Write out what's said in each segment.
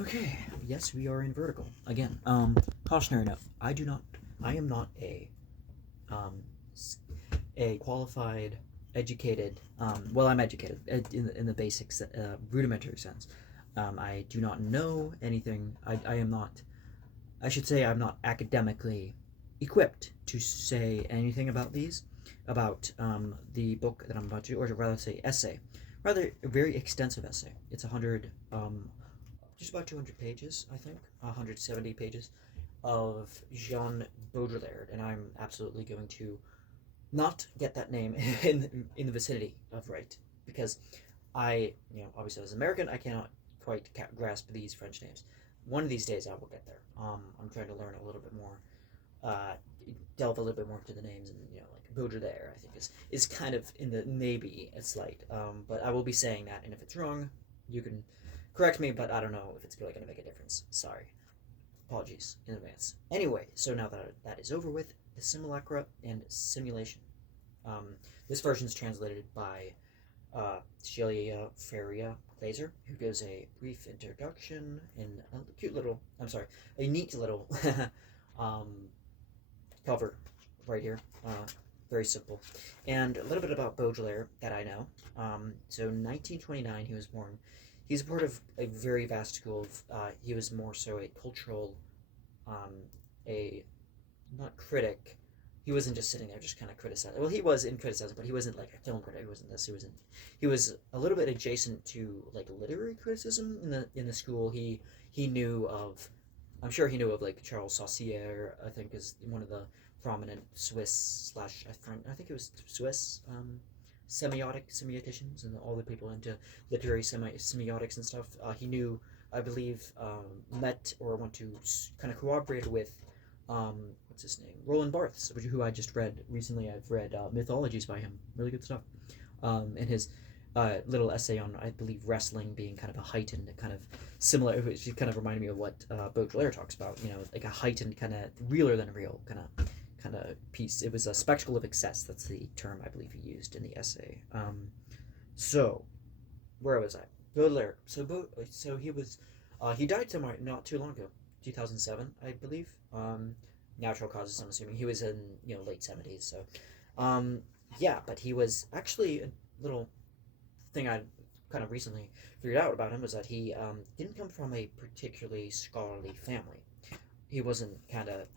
Okay, yes, we are in vertical again. Cautionary note: I am not um, a qualified, educated. Well, I'm educated in the basics, rudimentary sense. I do not know anything. I am not. I should say I'm not academically equipped to say anything about the book that I'm about to, or rather say essay, rather a very extensive essay. It's 100, just about 200 pages, I think, 170 pages of Jean Baudrillard, and I'm absolutely going to not get that name in the vicinity of right, because obviously as an American, I cannot quite grasp these French names. One of these days, I will get there. I'm trying to learn a little bit more, uh, delve a little bit more into the names, and like Baudrillard, I think is kind of in the maybe a slight. But I will be saying that, and if it's wrong, you can correct me. But I don't know if it's really going to make a difference. Sorry, apologies in advance. Anyway, so now that that is over with, the Simulacra and Simulation. This version is translated by Celia Feria Glazer, who gives a brief introduction in a neat little um, cover right here. Very simple. And a little bit about Baudelaire that I know. So 1929, he was born. He's a part of a very vast school of, he was more so a cultural, um, a not critic. He wasn't just sitting there just kind of criticizing. Well, he was in criticizing, but he wasn't like a film critic. He wasn't this. He wasn't. He was a little bit adjacent to like literary criticism in the school. He knew of. I'm sure he knew of like Charles Saussure. I think is one of the prominent Swiss slash I think it was Swiss semioticians and all the people into literary semiotics and stuff. He knew, I believe, met or went to kind of cooperate with what's his name? Roland Barthes, who I just read recently. I've read Mythologies by him. Really good stuff. And his little essay on, I believe, wrestling being kind of a heightened, kind of similar, which kind of reminded me of what Baudelaire talks about. Like a heightened, kind of realer than real, kind of piece. It was a spectacle of excess. That's the term I believe he used in the essay. So, where was I? Baudelaire. So he was, he died somewhere not too long ago, 2007, I believe. Natural causes, I'm assuming. He was in late 70s. So, yeah, but he was actually a little thing I kind of recently figured out about him was that he didn't come from a particularly scholarly family. He wasn't kind of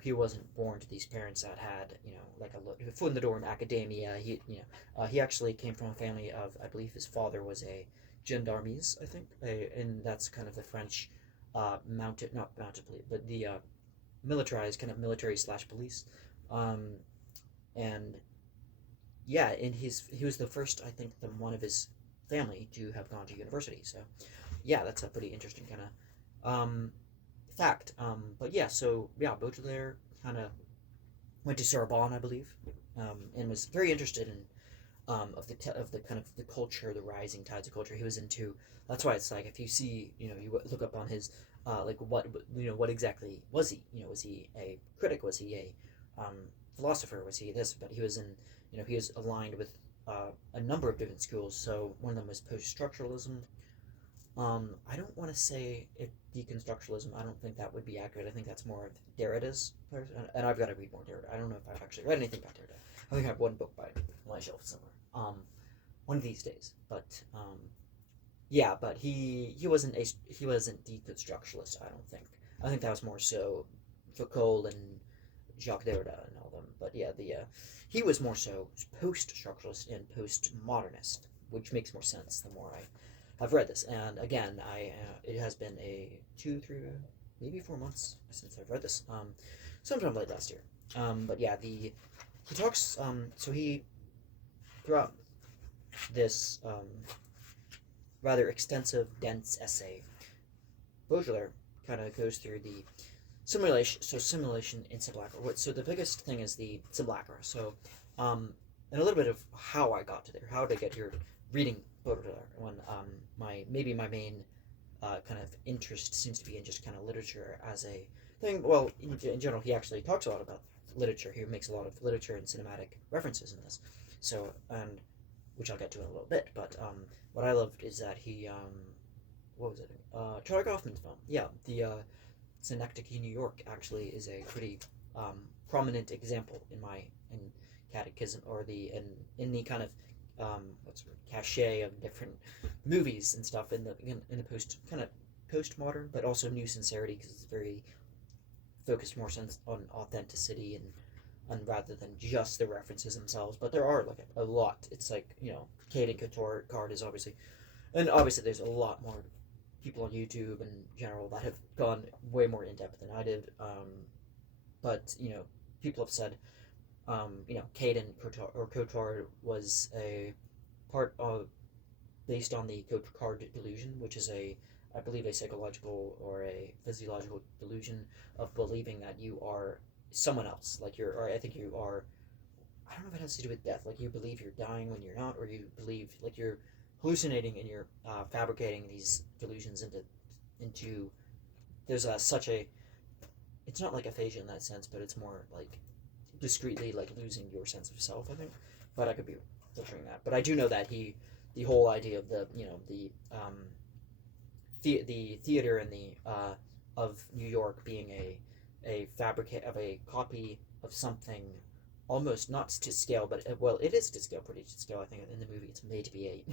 he wasn't born to these parents that had, like a foot in the door in academia. He actually came from a family of, I believe his father was a gendarmes, I think, and that's kind of the French not mounted police, but the militarized kind of military slash police. Um, and yeah, and he was the first, I think, the one of his family to have gone to university. So yeah, that's a pretty interesting kind of fact. But yeah, so yeah, Baudelaire kind of went to Sorbonne, I believe, and was very interested in of the kind of the culture, the rising tides of culture he was into. That's why it's like if you see, you look up on his like what exactly was he? Was he a critic? Was he a philosopher? Was he this? But he was in, he was aligned with a number of different schools. So one of them was post-structuralism. I don't want to say it deconstructionalism. I don't think that would be accurate. I think that's more of Derrida's, and I've got to read more Derrida. I don't know if I've actually read anything about Derrida. I think I have one book by my shelf somewhere. One of these days. But yeah, but he wasn't deconstructionalist. I don't think. I think that was more so Foucault and Jacques Derrida and all them. But yeah, he was more so post-structuralist and post-modernist, which makes more sense the more I've read this. And again, it has been a 2, 3, maybe 4 months since I've read this. Sometime late last year. But yeah, he talks. So he throughout this rather extensive, dense essay, Baudrillard kind of goes through the simulation. So simulation in Simulacra. So the biggest thing is the Simulacra. So, and a little bit of how I got to there, how did I get here reading Baudrillard when my main kind of interest seems to be in just kind of literature as a thing. Well, in general, he actually talks a lot about literature. He makes a lot of literature and cinematic references in this. So, and which I'll get to in a little bit. But what I loved is that he what was it? Charlie Kaufman's film. Yeah, the Synecdoche, New York, actually is a pretty prominent example in catechism, or in the kind of what's the word, cachet of different movies and stuff in the postmodern, but also new sincerity, because it's very focused more sense on authenticity and rather than just the references themselves. But there are like a lot. It's like, Cade and Card is obviously, and obviously there's a lot more people on YouTube in general that have gone way more in depth than I did. But people have said, Cade and Cotard was a part of based on the Cotard delusion, which is I believe, a psychological or a physiological delusion of believing that you are someone else. Like or I think you are. I don't know if it has to do with death. Like you believe you're dying when you're not, or you believe like you're hallucinating and you're fabricating these delusions into. There's such a. It's not like aphasia in that sense, but it's more like discreetly like losing your sense of self, I think. But I could be butchering that. But I do know that the whole idea of the theater and the of New York being a fabricate of a copy of something, almost not to scale, but well, it is to scale, pretty to scale. I think in the movie it's made to be a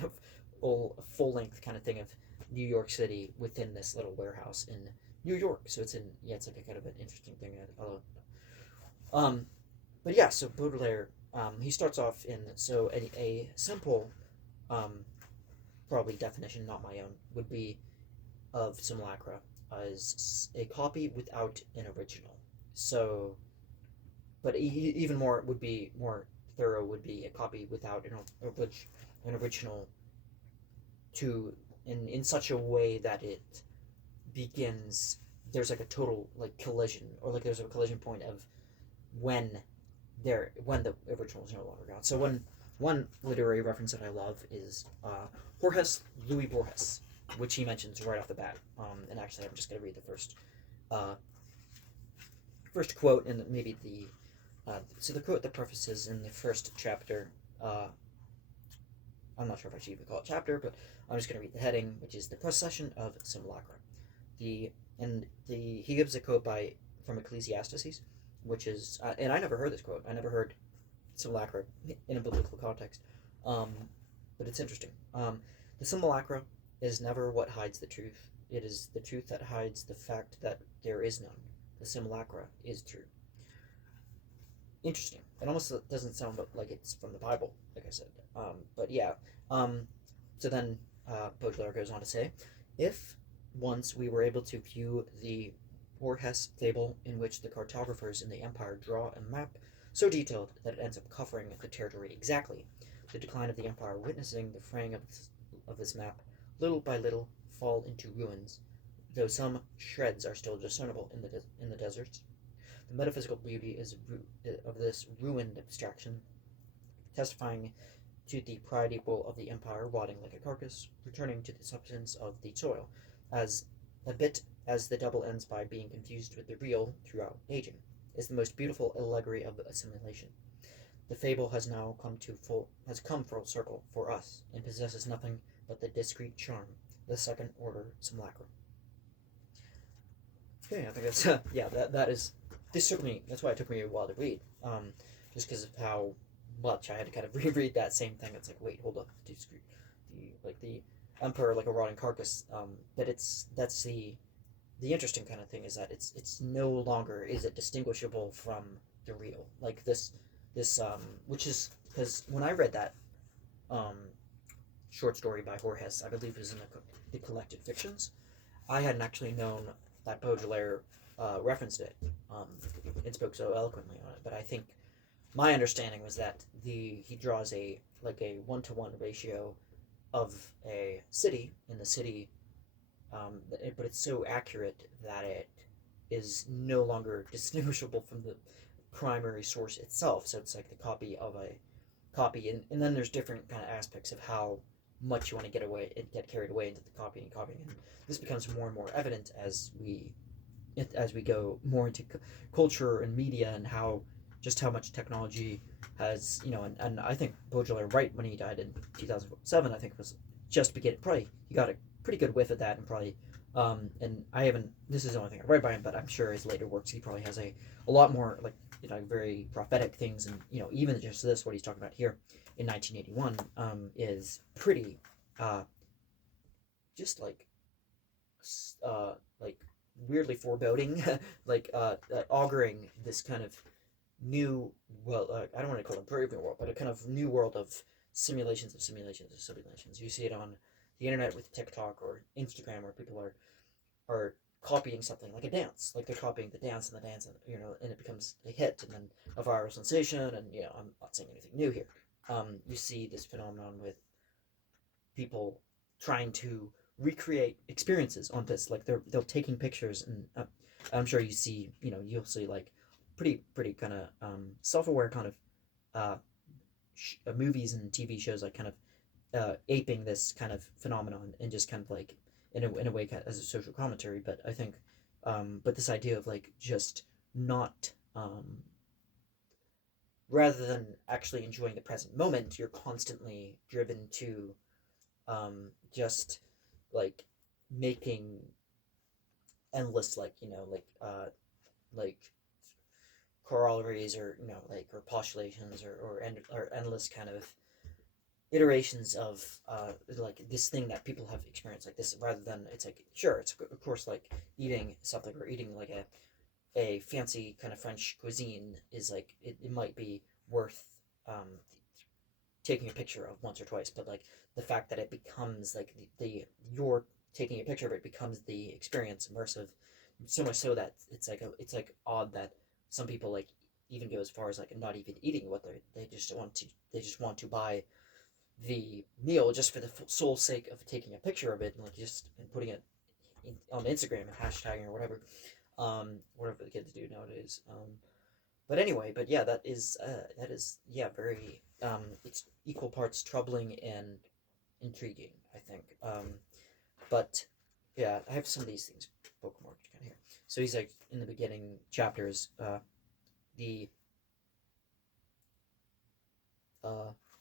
full length kind of thing of New York City within this little warehouse in New York. So it's it's like a kind of an interesting thing. Um, but yeah, so Baudrillard, he starts off in a simple, probably definition, not my own, would be of Simulacra as a copy without an original. So, but even more would be more thorough would be a copy without an original in such a way that it begins. There's like a total like collision, or like there's a collision point of when the original is no longer gone. So one literary reference that I love is Louis Borges, which he mentions right off the bat. And actually, I'm just going to read the first quote, and maybe the quote that prefaces in the first chapter. I'm not sure if I should even call it chapter, but I'm just going to read the heading, which is the procession of Simulacra. He gives a quote from Ecclesiastes, which is, and I never heard this quote. I never heard Simulacra in a biblical context, but it's interesting. The Simulacra is never what hides the truth. It is the truth that hides the fact that there is none. The Simulacra is true. Interesting. It almost doesn't sound like it's from the Bible, like I said. But yeah. So then Baudrillard goes on to say, if once we were able to view the Borges fable in which the cartographers in the empire draw a map so detailed that it ends up covering the territory exactly, the decline of the empire witnessing the fraying of this map, little by little fall into ruins, though some shreds are still discernible in the deserts. The metaphysical beauty of this ruined abstraction, testifying to the pride equal of the empire rotting like a carcass, returning to the substance of the soil, as a bit as the double ends by being confused with the real throughout aging, is the most beautiful allegory of assimilation. The fable has now come full circle for us, and possesses nothing but the discreet charm, the second order simulacra. Okay, I think that's that's why it took me a while to read, just because of how much I had to kind of reread that same thing. It's like, wait, hold up, the emperor like a rotting carcass, but that's the interesting kind of thing, is that it's no longer is it distinguishable from the real, like this which is because when I read that short story by Borges, I believe it was in the Collected Fictions, I hadn't actually known that Baudrillard referenced it and spoke so eloquently on it. But I think my understanding was that he draws a 1-to-1 ratio of a city, in the city, but it's so accurate that it is no longer distinguishable from the primary source itself. So it's like the copy of a copy, and then there's different kind of aspects of how much you want to get carried away into the copying. And this becomes more and more evident as we go more into culture and media, and how much technology has, and I think Baudrillard, right when he died in 2007, I think it was just beginning, probably he got pretty good whiff at that, and probably and I haven't. This is the only thing I read by him, but I'm sure his later works he probably has a lot more like very prophetic things, and even just this what he's talking about here in 1981 is pretty just like weirdly foreboding, auguring this kind of new I don't want to call it brave new world, but a kind of new world of simulations of simulations of simulations. You see it on the internet with TikTok or Instagram, where people are copying something like a dance, like they're copying the dance, and and it becomes a hit and then a viral sensation. And I'm not saying anything new here. You see this phenomenon with people trying to recreate experiences on this, like they're taking pictures, and I'm sure you'll see like pretty kind of self-aware kind of movies and TV shows, like kind of aping this kind of phenomenon, and just kind of like in a way as a social commentary. But I think but this idea of like just not rather than actually enjoying the present moment, you're constantly driven to just like making endless like corollaries, or or postulations, or endless kind of iterations of like this thing that people have experienced like this, rather than it's like sure it's of course like eating something, or eating like a fancy kind of French cuisine is like it might be worth taking a picture of once or twice, but like the fact that it becomes like the you're taking a picture of it becomes the experience immersive, so much so that it's like odd that some people like even go as far as like not even eating what they just want to buy the meal just for the sole sake of taking a picture of it, and like just and putting it on Instagram and hashtagging or whatever the kids do nowadays. But anyway, but yeah, that is yeah, very it's equal parts troubling and intriguing, I think. But yeah, I have some of these things bookmarked kind of here. So he's like in the beginning chapters, the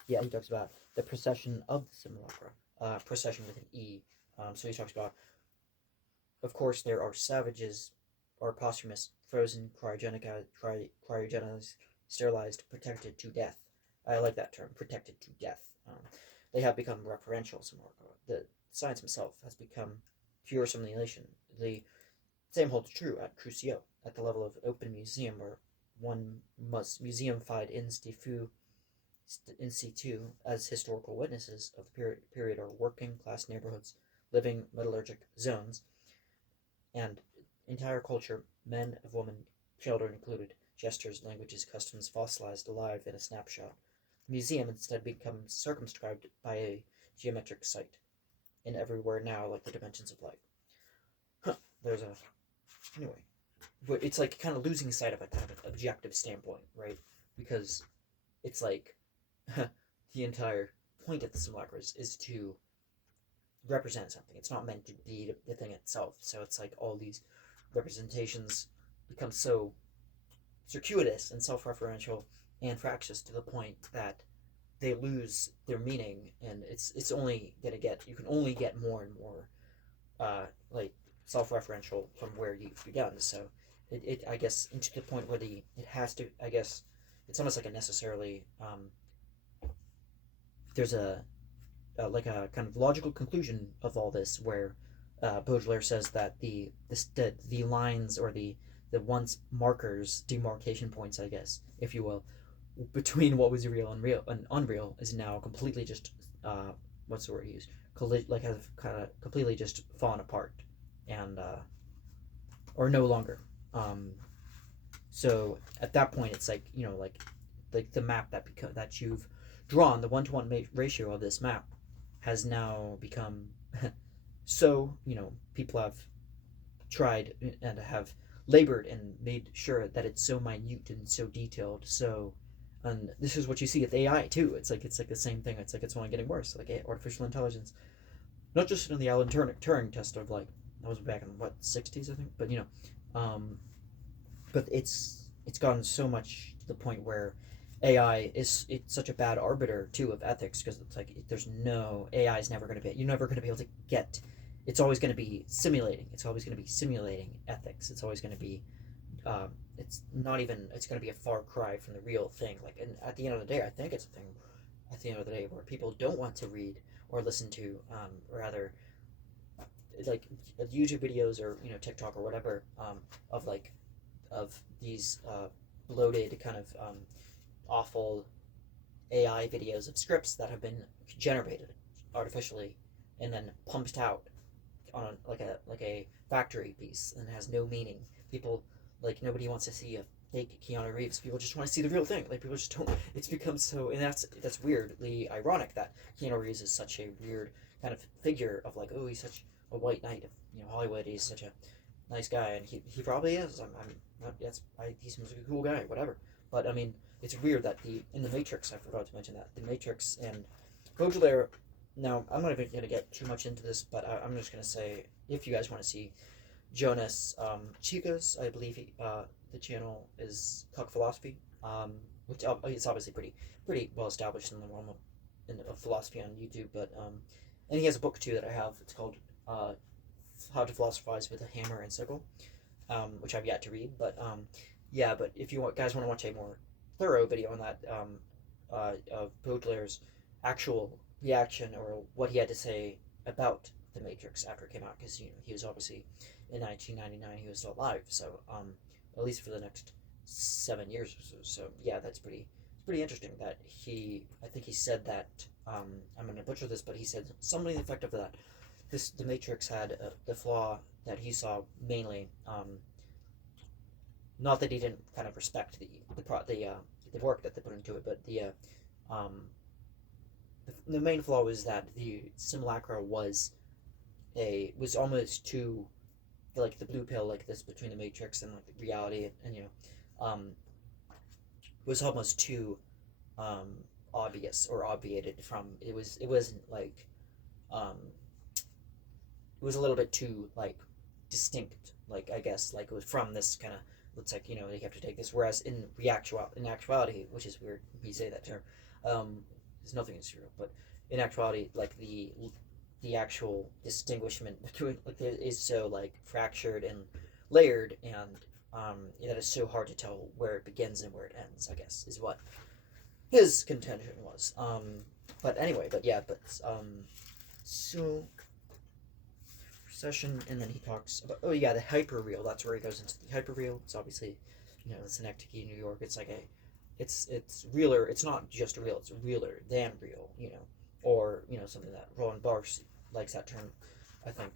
yeah, he talks about the procession of the simulacra, procession with an E. So he talks about, of course, there are savages, or posthumous, frozen, cryogenized, sterilized, protected to death. I like that term, protected to death. They have become referential simulacra. The science himself has become pure simulation. The same holds true at Crucio, at the level of open museum, where one must museum-fied in situ as historical witnesses of the period are working class neighborhoods, living metallurgic zones, and entire culture, men, women, children included, gestures, languages, customs fossilized alive in a snapshot. The museum instead becomes circumscribed by a geometric site, and everywhere now like the dimensions of light. There's a anyway, but it's like kind of losing sight of a kind of an objective standpoint, right? Because it's like the entire point of the simulacra is to represent something. It's not meant to be the thing itself. So it's like all these representations become so circuitous and self-referential and fractious to the point that they lose their meaning, and it's only gonna get you can only get more and more like self-referential from where you've begun. So it I guess into the point where it has to, I guess it's almost like a necessarily there's a like a kind of logical conclusion of all this, where Baudrillard says that the lines, or the once markers, demarcation points, I guess, if you will, between what was real and unreal is now completely just what's the word he used? Like have kind of completely just fallen apart, and or no longer. So at that point, it's like like the map that you've drawn, the 1-to-1 ratio of this map has now become so people have tried and have labored and made sure that it's so minute and so detailed. So, and this is what you see with AI too. It's like the same thing. It's like it's only getting worse. Like artificial intelligence, not just in the Alan Turing test of like that was back in what 60s I think, but but it's gotten so much to the point where it's such a bad arbiter too of ethics, because it's like there's no AI is never going to be you're never going to be able to get it's always going to be simulating. It's always going to be simulating ethics. It's always going to be it's not even it's going to be a far cry from the real thing. Like, and at the end of the day, I think it's a thing at the end of the day where people don't want to read or listen to, or rather, like YouTube videos or TikTok or whatever, of like of these bloated kind of awful AI videos of scripts that have been generated artificially and then pumped out on like a factory piece and has no meaning. People, like, nobody wants to see a fake Keanu Reeves. People just want to see the real thing. Like, people just don't. It's become so, and that's weirdly ironic that Keanu Reeves is such a weird kind of figure of like, oh, he's such a white knight of Hollywood. He's such a nice guy, and he probably is. He seems like a cool guy, whatever. But I mean, it's weird that in the Matrix, I forgot to mention that the Matrix and Baudrillard. Now, I'm not even going to get too much into this, but I'm just going to say, if you guys want to see Jonas Chicas, I believe the channel is Cuck Philosophy, which it's obviously pretty well established in the realm of philosophy on YouTube. But and he has a book too that I have. It's called How to Philosophize with a Hammer and Sickle, which I've yet to read. But yeah, but if you guys want to watch a more thorough video on that, of Baudrillard's actual reaction or what he had to say about the Matrix after it came out, because he was obviously in 1999 he was still alive, so at least for the next 7 years or so. So yeah, it's pretty interesting that I think he said that, I'm going to butcher this, but he said something to the effect of that the Matrix had the flaw that he saw mainly, not that he didn't kind of respect the work that they put into it, but the main flaw was that the simulacra was almost too, like, the blue pill, like this between the Matrix and like the reality, and was almost too obvious or obviated from it wasn't like it was a little bit too like distinct, like, I guess, like it was from this kind of, looks like, you have to take this, whereas in actuality, which is weird we say that term, there's nothing is zero, but in actuality, like the actual distinguishment between, like, it is so like fractured and layered, and that is so hard to tell where it begins and where it ends, I guess, is what his contention was. But anyway, so session, and then he talks about, oh yeah, the hyperreal. That's where he goes into the hyperreal. It's obviously, the Synecdoche, New York. It's like it's realer. It's not just real. It's realer than real. Or something that Roland Barthes likes that term, I think.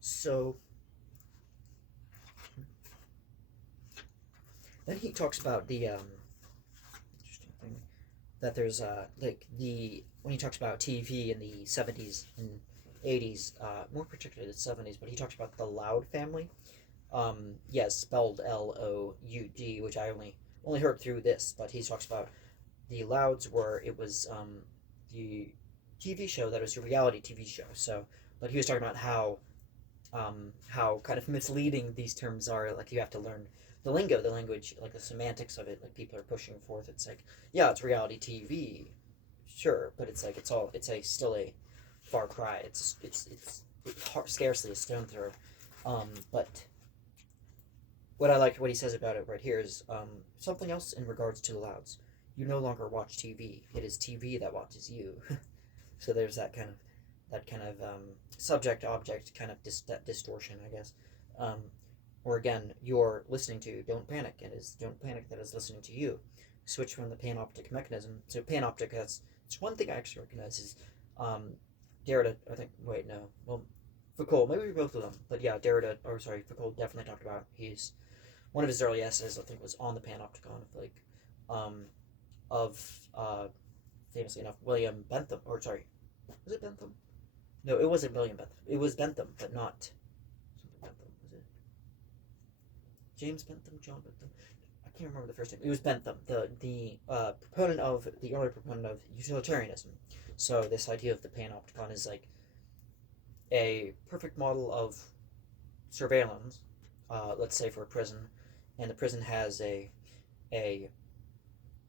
So then he talks about the interesting thing that there's like when he talks about TV in the 70s and 80s, more particularly the 70s, but he talks about the Loud family. Yes, spelled Loud, which I only heard through this, but he talks about the Louds where it was the TV show that was a reality TV show. So, but he was talking about how kind of misleading these terms are. Like, you have to learn the lingo, the language, like the semantics of it. Like, people are pushing forth. It's like, yeah, it's reality TV, sure, but it's like still a far cry. It's scarcely a stone throw. But what I like what he says about it right here is something else in regards to the Louds. You no longer watch TV; it is TV that watches you. So there's that kind of subject-object kind of distortion, I guess. Or again, you're listening to Don't Panic, and it's Don't Panic that is listening to you. Switch from the panoptic mechanism. So panoptic, it's one thing I actually recognize is Derrida, I think, wait, no. Well, Foucault, maybe both of them. But yeah, Foucault definitely talked about, one of his early essays, I think, was on the panopticon famously enough, William Bentham, or sorry, was it Bentham? No, it wasn't William Bentham. It was Bentham, but not something Bentham. Was it James Bentham? John Bentham? I can't remember the first name. It was Bentham, the early proponent of utilitarianism. So this idea of the panopticon is like a perfect model of surveillance, let's say for a prison, and the prison has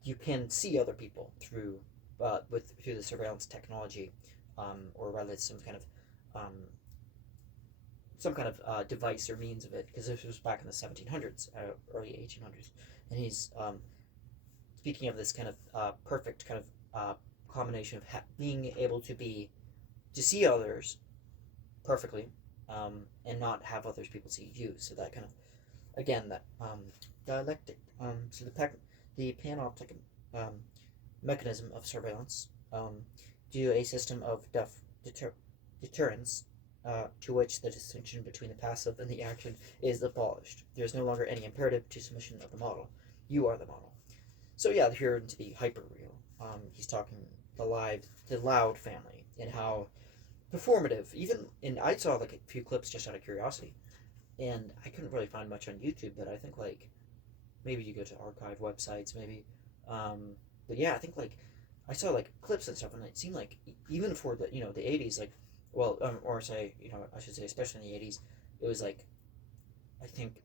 you can see other people through with through the surveillance technology, or rather um, some kind of device or means of it, because this was back in the 1700s, early 1800s, and he's speaking of this kind of perfect kind of combination of being able to see others perfectly, and not have other people see you. So that kind of, again, that dialectic. So the panoptic um, mechanism of surveillance, due to a system of deterrence, to which the distinction between the passive and the action is abolished. There is no longer any imperative to submission of the model. You are the model. So yeah, here into the hyperreal. He's talking the Loud family, and how performative. Even and I saw like a few clips just out of curiosity, and I couldn't really find much on YouTube. But I think like maybe you go to archive websites, maybe. But yeah, I think like I saw like clips and stuff, and it seemed like even for the the 80s, like well, or say I should say especially in the 80s, it was like I think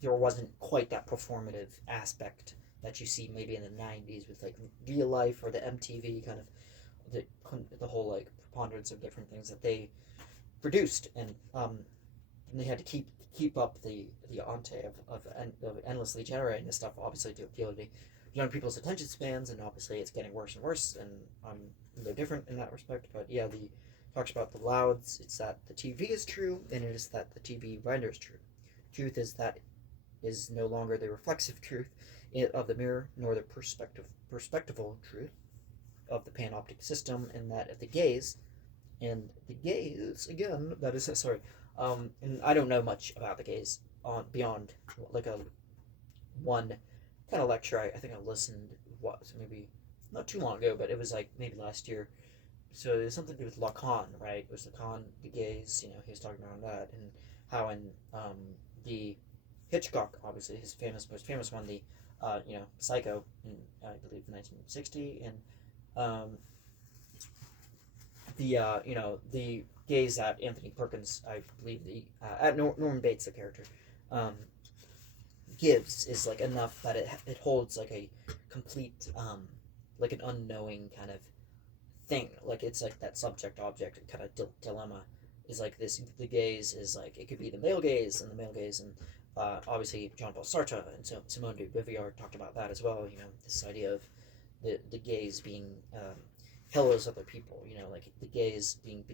there wasn't quite that performative aspect that you see maybe in the 90s with like real life or the MTV kind of the whole like preponderance of different things that they produced, and they had to keep up the ante of endlessly generating this stuff, obviously to appeal to young people's attention spans, and obviously it's getting worse and worse, and they're different in that respect. But yeah, the talks about the Louds. It's that the TV is true, and it is that the TV renders true. Truth is that is no longer the reflexive truth of the mirror, nor the perspectival truth of the panoptic system, and that of the gaze. And the gaze, again, that is sorry. And I don't know much about the gaze on beyond like a one kind of lecture. I think I listened maybe not too long ago, but it was like maybe last year. So it was something to do with Lacan, right? It was Lacan, the gaze. He was talking about that, and how in the Hitchcock, obviously his most famous one, the Psycho, in I believe 1960, and the gaze that Anthony Perkins, I believe at Norman Bates, the character, um, gives is like enough that it holds like a complete like an unknowing kind of thing. Like it's like that subject object kind of dilemma is like this. The gaze is like it could be the male gaze and the male gaze, and obviously Jean-Paul Sartre and Simone de Beauvoir talked about that as well. This idea of the gaze being hell as other people. Like the gaze being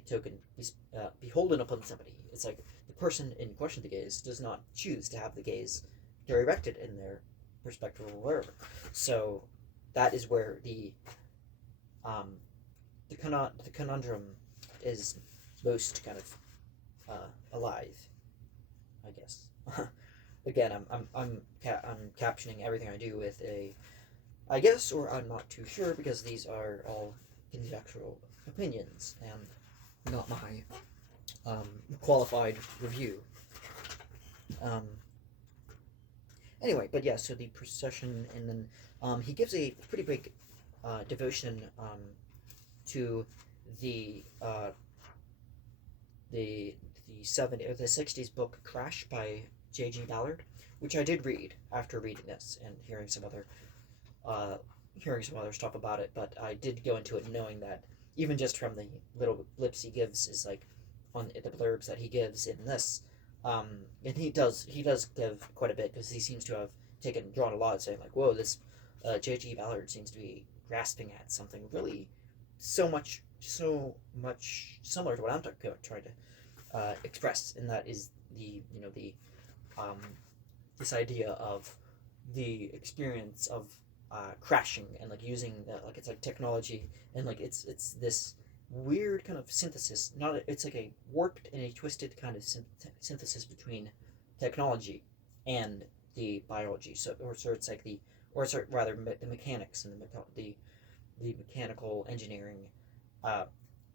beholden upon somebody. It's like the person in question, the gaze, does not choose to have the gaze directed in their perspective or wherever. So that is where um, the conundrum is most kind of alive, I guess. Again, I'm captioning everything I do with a I guess, or I'm not too sure, because these are all conjectural opinions and not my qualified review. Um, anyway, but yeah, so the procession, and then he gives a pretty big devotion to the the the 60s book Crash by J.G. Ballard, which I did read after reading this and hearing some other stuff about it. But I did go into it knowing that even just from the little blips he gives is like on the blurbs that he gives in this, and he does give quite a bit, because he seems to have drawn a lot, saying like, whoa, this J.G. Ballard seems to be grasping at something really so much similar to what I'm trying to express, and that is the this idea of the experience of crashing, and like using like it's like technology, and like it's this weird kind of synthesis. It's like a warped and a twisted kind of synthesis between technology and the biology. So it's like the mechanics and the mechanical engineering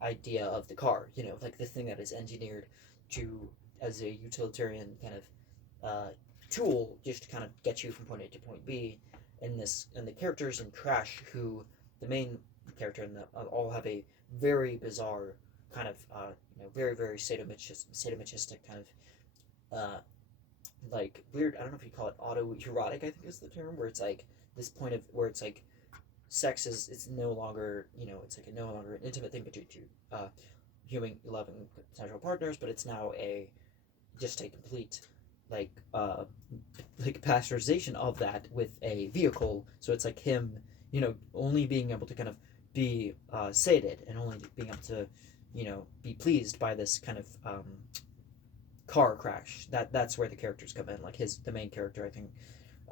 idea of the car. Like the thing that is engineered to as a utilitarian kind of tool, just to kind of get you from point A to point B. And the characters in Crash, who the main character and all have a very bizarre kind of very very sadomasochistic kind of like weird. I don't know if you call it autoerotic, I think is the term, where it's like this point of where it's like sex is it's no longer, it's like no longer an intimate thing between two human loving potential partners, but it's now a just a complete like like pasteurization of that with a vehicle. So it's like him, only being able to kind of be sated and only being able to, be pleased by this kind of car crash. That's where the characters come in. Like the main character, I think.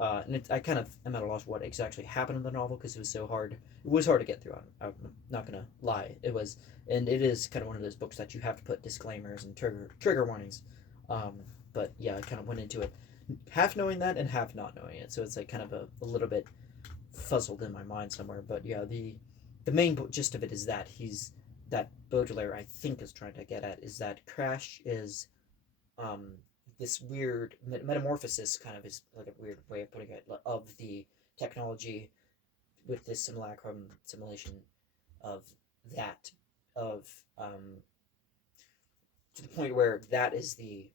I kind of am at a loss what exactly happened in the novel because it was so hard. It was hard to get through. I'm not gonna lie. It was, and it is kind of one of those books that you have to put disclaimers and trigger warnings. Um, but yeah, I kind of went into it half knowing that and half not knowing it. So it's like kind of a little bit fuzzled in my mind somewhere. But yeah, the main gist of it is that Baudrillard I think is trying to get at is that Crash is um, this weird metamorphosis, kind of is like a weird way of putting it, of the technology with this simulacrum simulation of that of to the point where that is the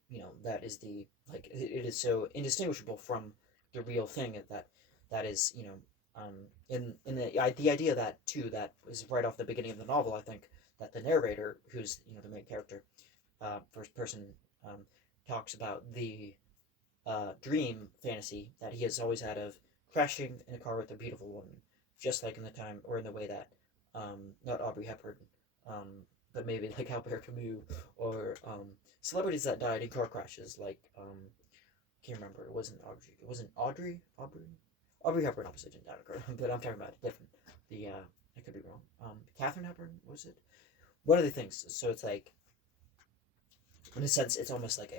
like it is so indistinguishable from the real thing that is in the idea that too that is right off the beginning of the novel. I think that the narrator, who's the main character, first person, um, talks about the dream fantasy that he has always had of crashing in a car with a beautiful woman, just like in the time or in the way that not Audrey Hepburn, um, but maybe like Albert Camus or celebrities that died in car crashes, like can't remember. It wasn't Audrey. It wasn't Audrey Hepburn obviously didn't die in a car, but I'm talking about different. The I could be wrong. Catherine Hepburn, was it? One of the things. So it's like, in a sense, it's like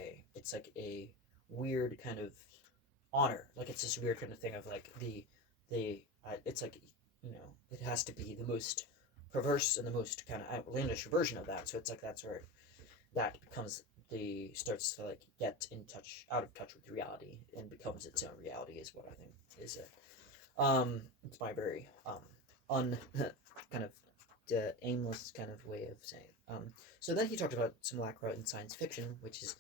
a weird kind of honor. Like it's this weird kind of thing of like the it's like, it has to be the most perverse and the most kind of outlandish version of that. So it's like that's where that becomes the starts to like get in touch, out of touch with reality, and becomes its own reality. Is what I think is it. It's my very un kind of aimless kind of way of saying. So then he talked about simulacra in science fiction, which is,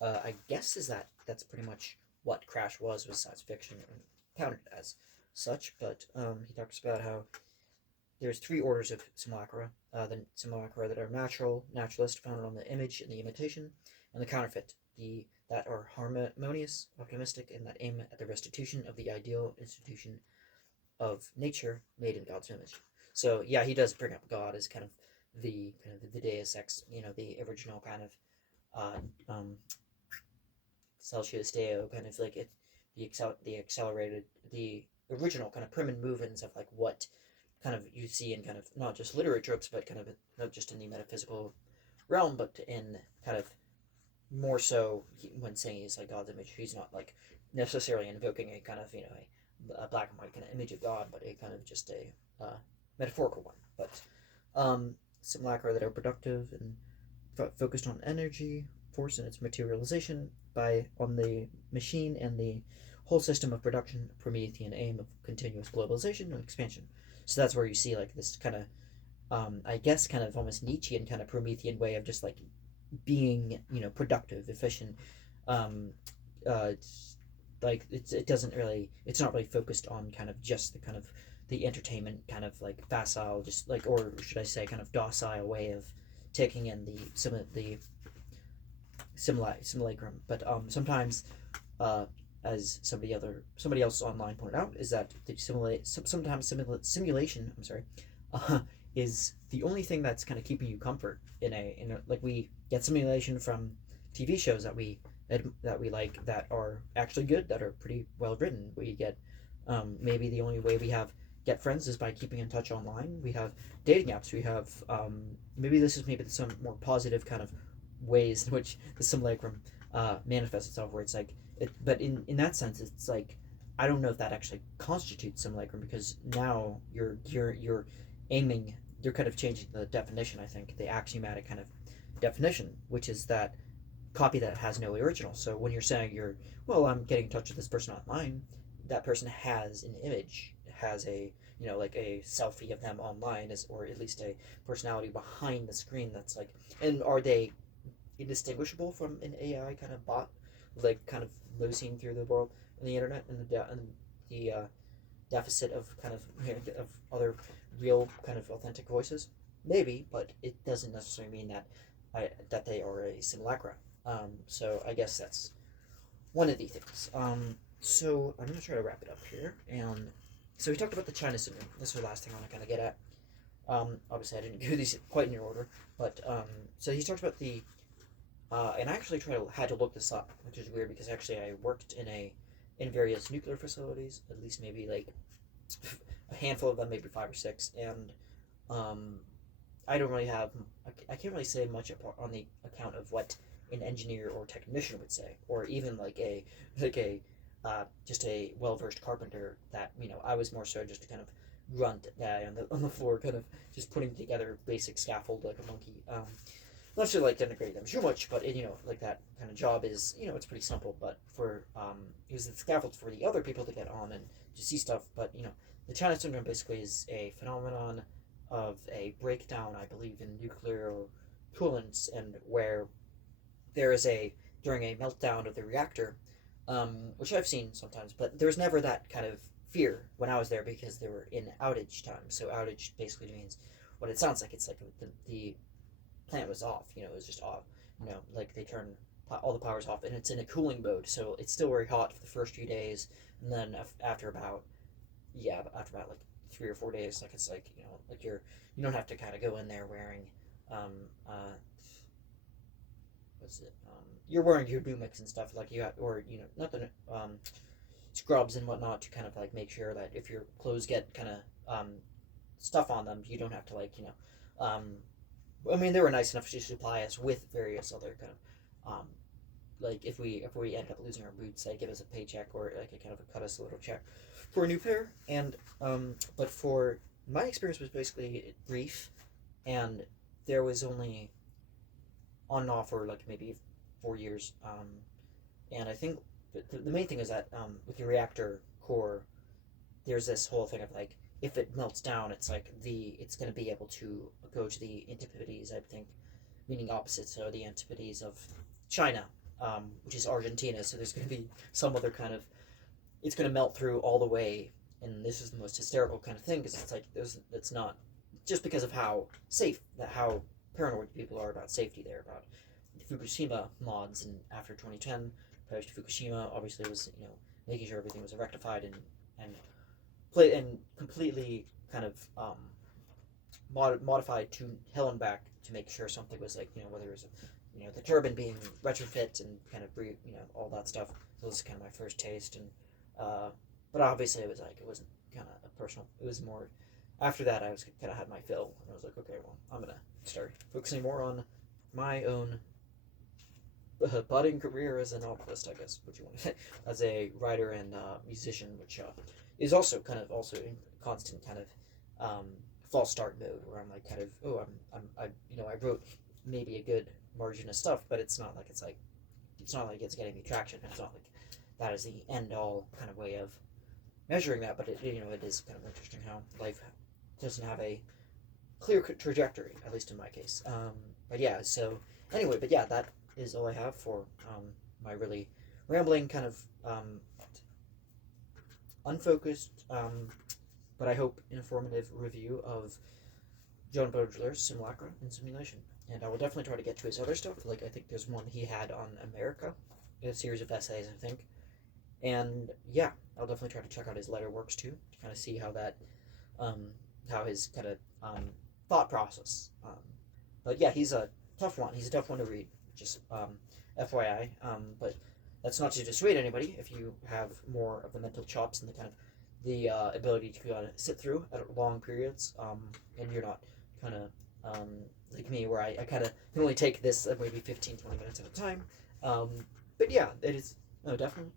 I guess, that's pretty much what Crash was science fiction and counted as such. But he talks about how there's three orders of simulacra: the simulacra that are naturalist, founded on the image and the imitation, and the counterfeit, that are harmonious, optimistic, and that aim at the restitution of the ideal institution of nature made in God's image. So yeah, he does bring up God as kind of the Deus Ex, the original kind of Celsius Deo, kind of like the accelerated, the original kind of prim and movens of like what kind of you see in kind of not just literary tropes, but kind of not just in the metaphysical realm, but in kind of more so when saying he's like God's image, he's not like necessarily invoking a kind of a black and white kind of image of God, but a kind of just a metaphorical one. But simulacra that are productive and focused on energy, force, and its materialization on the machine and the whole system of production, Promethean aim of continuous globalization and expansion. So that's where you see like this kind of, I guess, kind of almost Nietzschean kind of Promethean way of just like being, productive, efficient. It's like it doesn't really, it's not really focused on kind of just the kind of the entertainment kind of like facile, just like, or should I say, kind of docile way of taking in the simulacrum. But sometimes, as somebody else online pointed out, is that the simulation. I'm sorry, uh, is the only thing that's kind of keeping you comfort in a like we get simulation from TV shows that we like, that are actually good, that are pretty well written. We get maybe the only way we get friends is by keeping in touch online. We have dating apps. We have maybe some more positive kind of ways in which the simulacrum manifests itself, where it's like but in that sense, it's like I don't know if that actually constitutes simulacrum, because now you're aiming, you're kind of changing the definition. I think the axiomatic kind of definition, which is that copy that has no original. So when you're saying I'm getting in touch with this person online, that person has an image, has a like a selfie of them online, or at least a personality behind the screen that's like, and are they indistinguishable from an AI kind of bot, like kind of nosing through the world and the internet and the deficit of kind of other real kind of authentic voices? Maybe, but it doesn't necessarily mean that they are a simulacra. So I guess that's one of the things. So I'm gonna try to wrap it up here. And so we talked about the China syndrome. This is the last thing I want to kind of get at. Obviously, I didn't do these quite in your order, but so he talked about the and I actually had to look this up, which is weird because actually I worked in various nuclear facilities, at least maybe like a handful of them, maybe 5 or 6, and um, I don't really have I can't really say much on the account of what an engineer or technician would say, or even like a just a well versed carpenter. That I was more so just a kind of grunt guy on the floor, kind of just putting together basic scaffold like a monkey. Not to like denigrate them too much, but like that kind of job is it's pretty simple. But for it was the scaffolds for the other people to get on and to see stuff. But the China syndrome basically is a phenomenon of a breakdown, I believe, in nuclear coolants, and where there is during a meltdown of the reactor, which I've seen sometimes, but there was never that kind of fear when I was there because they were in outage time. So outage basically means what it sounds like. It's like the plant was off. It was just off. Like they turn all the powers off, and it's in a cooling mode, so it's still very hot for the first few days, and then after about like 3 or 4 days, like it's like like you don't have to kind of go in there wearing um what's it you're wearing your Dumix and stuff like you have, or not the scrubs and whatnot to kind of like make sure that if your clothes get kind of stuff on them, you don't have to like I mean, they were nice enough to supply us with various other kind of like if we end up losing our boots, they give us a paycheck or like a kind of cut us a little check for a new pair. And but for my experience was basically brief, and there was only on and off for like maybe 4 years. And I think the main thing is that with your reactor core, there's this whole thing of like if it melts down, it's like it's going to be able to go to the antipodes, I think, meaning opposites, so the antipodes of China, which is Argentina. So there's going to be some other kind of it's going to melt through all the way, and this is the most hysterical kind of thing because it's like it's not just because of how how paranoid people are about safety there, about the Fukushima mods, and after 2010, prior to Fukushima, obviously was making sure everything was rectified and completely kind of modified to hell and back to make sure something was like whether it was the turbine being retrofit and kind of all that stuff. So this is kind of my first taste, and but obviously it wasn't kind of a personal. It was more after that I was kind of had my fill, and I was like, okay, well, I'm gonna start focusing more on my own budding career as a novelist, I guess, what you want to say, as a writer and musician, which is also in constant kind of false start mode, where I'm like kind of I wrote maybe a good margin of stuff, but it's not like it's getting me traction. It's not like that is the end all kind of way of measuring that, but it is kind of interesting how life doesn't have a clear trajectory, at least in my case. But yeah, so anyway, but yeah, that is all I have for my really rambling kind of unfocused, but I hope informative review of John Baudrillard's Simulacra and Simulation. And I will definitely try to get to his other stuff. Like I think there's one he had on America, a series of essays, I think. And yeah, I'll definitely try to check out his letter works too, to kind of see how that, how his kind of thought process. But yeah, he's a tough one. He's a tough one to read. Just FYI. But that's not to dissuade anybody if you have more of the mental chops and the kind of the ability to sit through at long periods, and you're not kind of like me, where I kind of can only take this maybe 15-20 minutes at a time. But yeah, it is definitely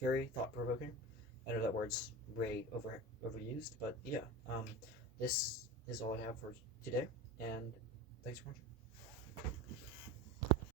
very thought-provoking. I know that word's way overused, but yeah, this is all I have for today, and thanks for watching.